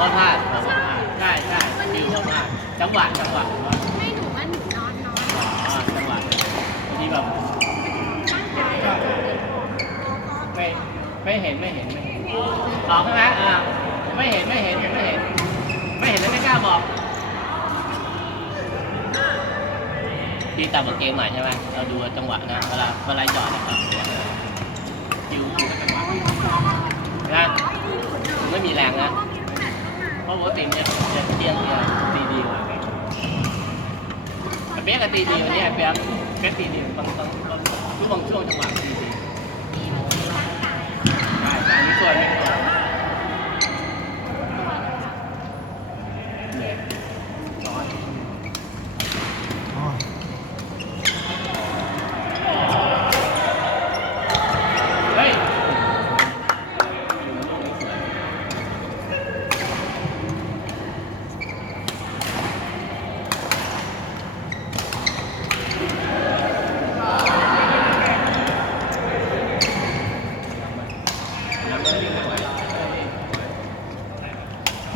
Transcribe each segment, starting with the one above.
ก็พลาดผมก็พลาดใช่ใช่ดิวก็พลาดจังหวะจังหวะผมว่าไม่หนูว่าหนูนอนน้อยอ๋อจังหวะบางทีแบบตั้งใจไม่ไม่เห็นไม่เห็นไม่เห็นตอบใช่ไหมอ่าไม่เห็นไม่เห็นไม่เห็น ไม่เห็นแล้วไม่กล้าบอกที่ตัดกางเกงใหม่ใช่ไหมเราดูจังหวะนะเวลาเวลาหยอดนะครับคิวคิวกับจังหวะนะไม่มีแรงนะ ราะปกติเนี่ยจะเที่ยงเนี่ยตีดีกว่าไงแต่เปี๊ยกก็ตีดีวันนี้เปี๊ยกก็ตีดีบางบางบางช่วงบางช่วงจังหวะตีดีใช่แต่อันนี้ตัวไม่ตัวเหนื่อยร้อนเฮ้ยลูกนี้สวย น้ำมันวิ่งไม่ไหว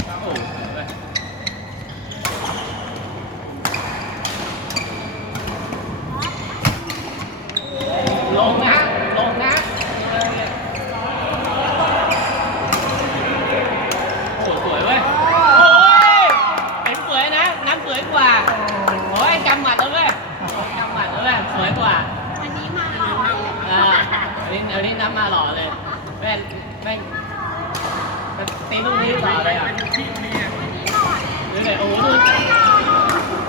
โอ้โหเว้ยลงนะ ลงนะสวยสวยๆเว้ย โอ้ยเป็นสวยนะ น้ำสวยกว่า โอ้ยกำหมัดแล้วเว้ยกำหมัดแล้วเว้ย สวยกว่า วันนี้มาหล่อเลย อ่าอันนี้อันนี้น้ำมาหล่อเลยแม่งแม่งมั นตีลูกนี้หล่อเลยอะวันนี้หล่อเลยดูเลยโอ้โหลูก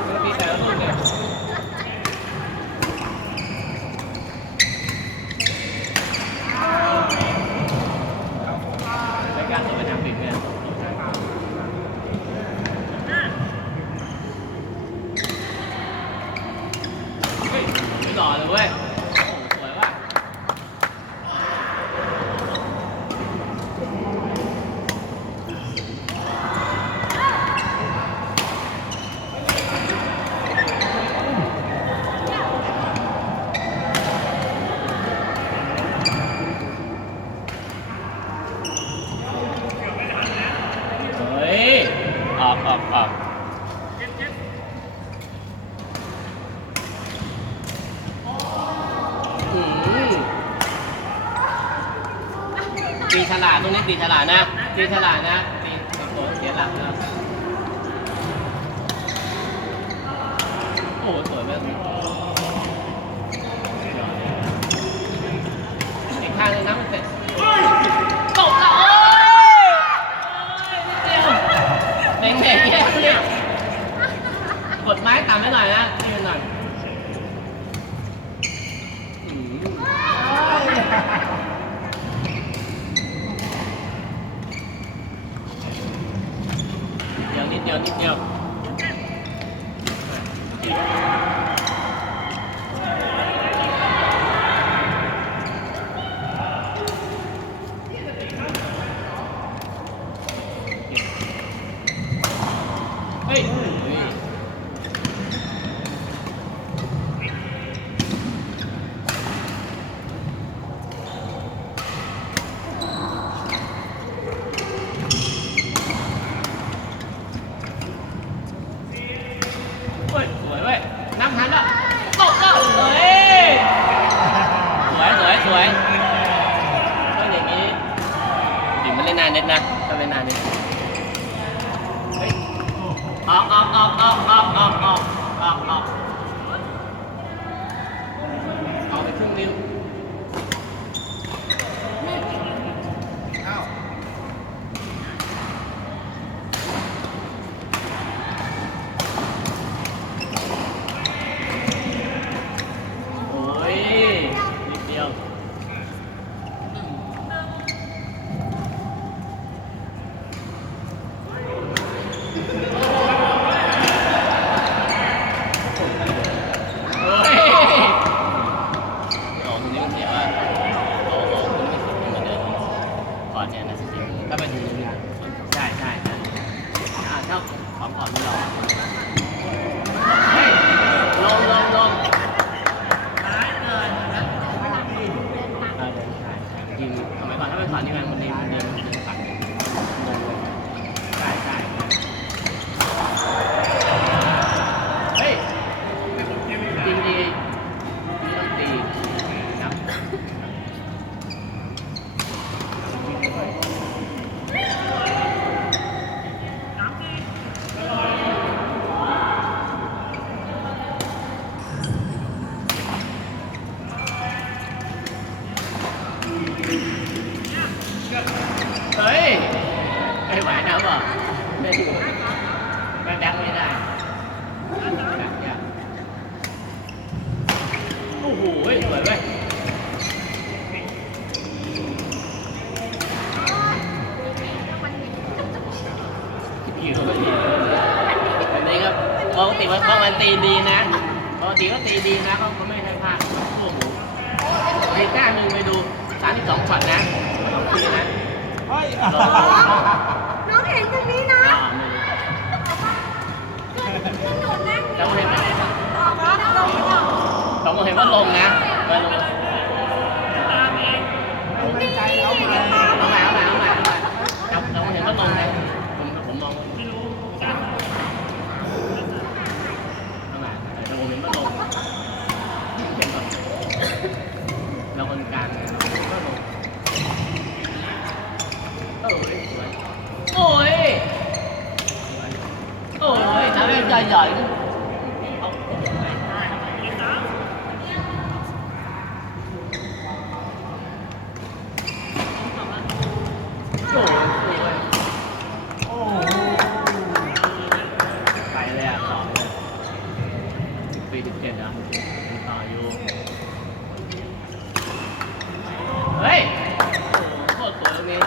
ปกติแต่ละลูกเนี่ยใช้การตัวเป็นทางปิดเนี่ยเฮ้ยไม่หล่อเลยเว้ย ออกออกออกอืมตีฉลาดตรงนี้ตีฉลาดนะตีฉลาดนะตีโอ้เสียหลักนะโอ้สวยมากอีกข้างหนึงนะมันเสร็จตกแล้วโอ้ยโอ้ยนิดเดียวเด้งๆเนี่ยกดไม้ตามให้หน่อยนะนี่หน่อยอืม เดี๋ยวนิดเดียวนิดเดียว เฮ้ยเฮ้ยสวยเว้ยน้ำหันแล้วตกแล้วเฮ้ยสวยสวยสวยต้อย่างนี้ดิมันเล่นนานเน็ตนะ ปกติมันบางวันตีดีนะปกติก็ตีดีนะเขาก็ไม่ให้พลาดโอ้โหไอ้ก้าหนึ่งไปดู32ช็อตนะสองทีนะเฮ้ยน้องเห็นตรงนี้นะอ่าไม่รู้คือหนูนั่งเราเห็นไหมออกแล้วเราไม่ออกเราเห็นว่าลงนะมาลง ไม่ใจเขา เอาใหม่เอาใหม่เอาใหม่เอาใหม่เราเราเห็นว่าลงนะผมผมมองไม่รู้เอาใหม่เราเห็นว่าลงเห็นป่ะเราคนกลางก็ลงโอ้ยสวยโอ้ยโอ้ย ทำให้ใจใหญ่เอาโอ้ยสวย โอ้โห ไปเลยอะต่อเลยสิบปีสิบเจ็ดอะต่ออยู่ เฮ้ยโอ้โหโคตรสวยตรงนี้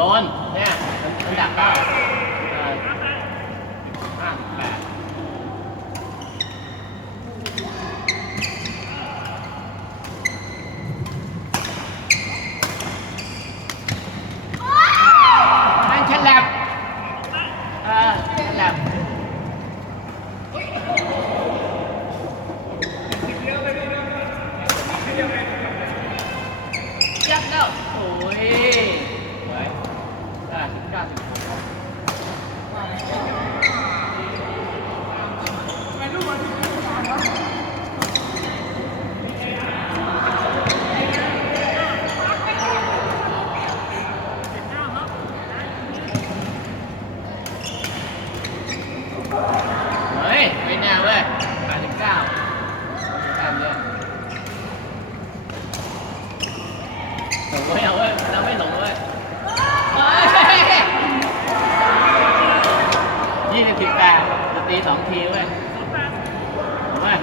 โดนเนี่ยมันดักเป้าเออห้าแปด นั่นฉลับเออฉลับยับแล้ว โอ้ยสวยอะสิบเก้าสิบหกเฮ้ย ไม่แน่เว้ยแปดสิบเก้าแต้มเยอะหลงเว้ยเอาเว้ยเราไม่หลงเว้ยเฮ้ยยี่สิบสิบแปด จะตีสองทีเว้ยเอาเว้ย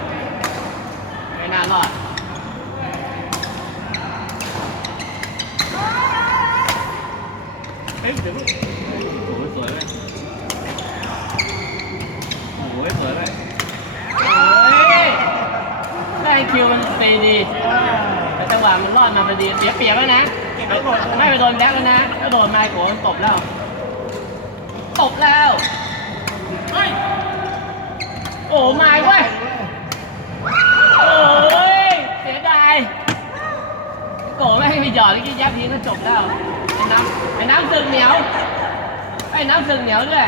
ไม่น่ารอดเฮ้ยเดี๋ยวลูกโอ้โหสวยเลยโอ้โหสวยเลยโอ้ยได้คิวมันตีดีแต่จังหวะมันรอดมาพอดีเสียเปรียบแล้วนะ ไม่ไปโดนแบ็คแล้วนะถ้าโดนไมค์โกมันตบแล้ว ตบแล้ว โอ้ไมค์เว้ยโอ้ยเสียดายโกไม่ให้ไปหยอดเมื่อกี้ยับทีก็จบแล้วไอ้น้ำไอ้น้ำสึกเหนียวไอ้น้ำสึกเหนียวด้วย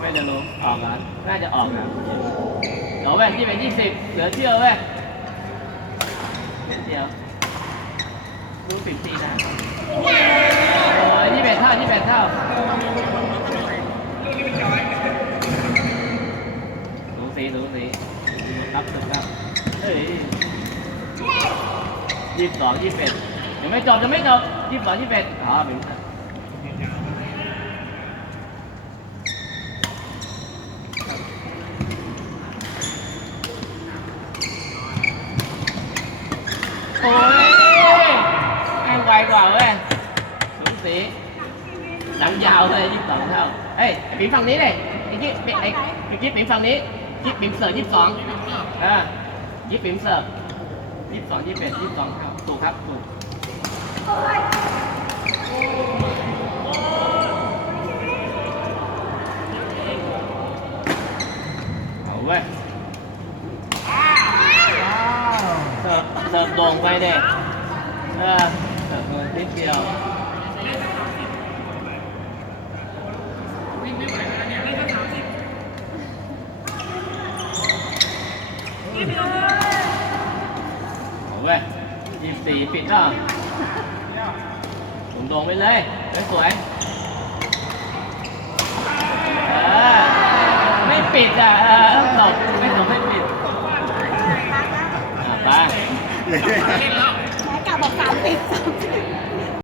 ไม่จะลงออกอะน่าจะออกอะเดี๋ยวเว้ยที่เป็นยี่สิบเหลือเชื่อเว้ยเดี๋ยว รู้สิบสี่นะโอ้ยยี่สิบเอ็ดเท่ายี่สิบเอ็ดเท่าสูสีสูสีรับสุดแล้วเฮ้ยยี่สิบสองยี่สิบเอ็ดยังไม่จบยังไม่จบยี่สิบสองยี่สิบเอ็ดอ๋อเป็นโอ้ย กว่าเว้ยสูสีหลังยาวเลยยี่สิบสองเท่าเฮ้ยไอ้ปิ่มฝั่งนี้เลยไอ้กิ๊บไอ้ไอ้ไอ้กิ๊บปิ่มฝั่งนี้กิ๊บปิ่มเสิร์ฟยี่สิบสองเออกิ๊บปิ่มเสิร์ฟยี่สิบสองยี่สิบเอ็ดยี่สิบสองเท่าถูกครับถูกเอาเว้ยว้าวเสิร์ฟเสิร์ฟโด่งไปเด็กเออเสิร์ฟโด่ง นิดเดียวเอาเว้ยยี่สิบสี่ปิดเปล่าผมลงไปเลยสวยๆเออไม่ปิดอะเออตบไม่ตบไม่ปิดอะไปแหมกลับบอกสามสิบสามสิบ